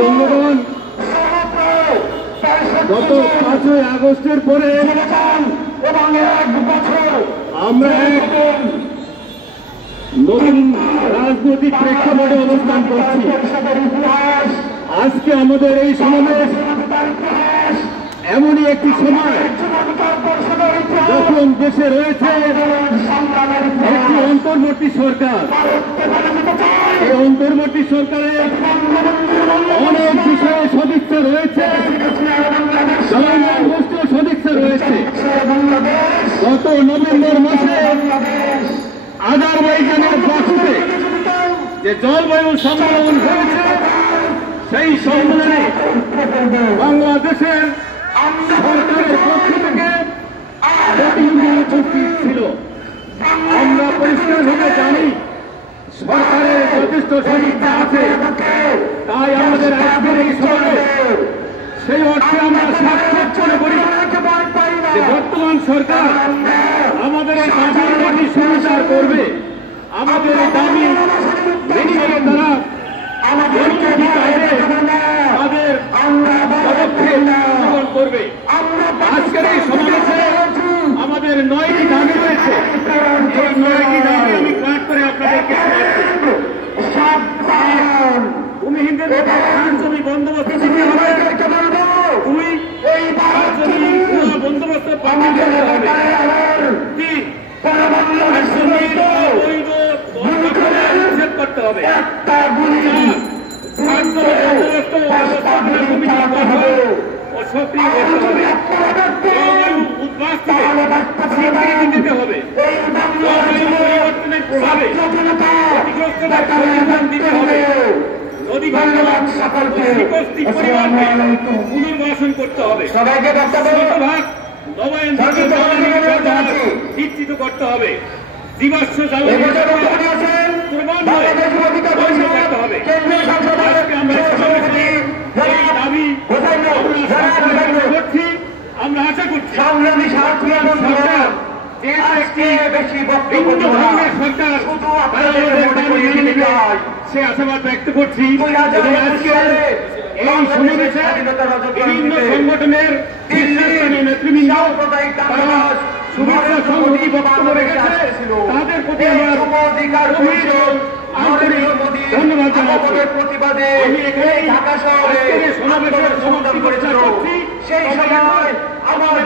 বন্ধুগণ, গত 5ই আগস্টের পরে আমরা এক নতুন রাজনৈতিক প্রেক্ষাপটে অবস্থান করছি। আজকে আমাদের এই সমাবেশ এমনই একটি সময় যখন দেশে রয়েছে একটি অন্তর্বর্তী সরকার। এই অন্তর্বর্তী সরকারের অনেক বিষয়ে সদিচ্ছা রয়েছে, গোষ্ঠীয় সদিচ্ছা রয়েছে। গত নভেম্বর মাসে আজারবাইজানের বাকুতে যে জলবায়ু সম্মেলন হয়েছে, সেই সম্মেলনে বাংলাদেশের সরকারের পক্ষ থেকে প্রতিনিধি উপস্থিত ছিল। আমরা পরিষ্কারভাবে জানি সরকারের যথেষ্ট সদিচ্ছা আছে, তাই আমাদের আজকের এই সমাবেশ সেই অর্থে আমরা সার্থক মনে করি যে বর্তমান সরকার আমাদের এই দাবি সুবিচার করবে, আমাদের এই দাবি মেনে তারা তাদের পদক্ষেপ গ্রহণ করবে। আজকের এই সমাবেশে আমাদের 9টি দাবি রয়েছে। এই 9টি দাবি আমি পাঠ করে আপনাদেরকে ভূমিহীনদের জমি বন্দোবস্ত দিতে হবে, বন্দোবস্ত পালন করতে হবে, উচ্ছেদ করতে হবে, সক্রিয় করতে হবে, জলবায়ু উদ্বাস থেকে স্বীকৃতি দিতে হবে, জলবায়ু পরিবর্তনের প্রভাবে ক্ষতিগ্রস্তদের ক্ষতিপূরণ দিতে হবে, নদী ভাঙ্গা পরিবারকে পুনর্বাসন করতে হবে, শতভাগ নবায়ন নিশ্চিত করতে হবে, জীবাশ্ম জ্বালানি ক্রমান্বয়ে বন্ধ করতে হবে। আজকে আমরা এই দাবি করছি, আমরা আশা করছি সরকার সে আশাবাদ ব্যক্ত করছি। এই সমাবেশে বিভিন্ন সংগঠনের নেতৃবৃন্দ তারা শুভেচ্ছা সংহতি বক্তব্য রেখেছে, তাদের প্রতি আমার আন্তরিক ধন্যবাদ জানাচ্ছি। আমি এখানে সমাবেশের সমাপ্তি ঘোষণা করছি। সেই সময় আমাদের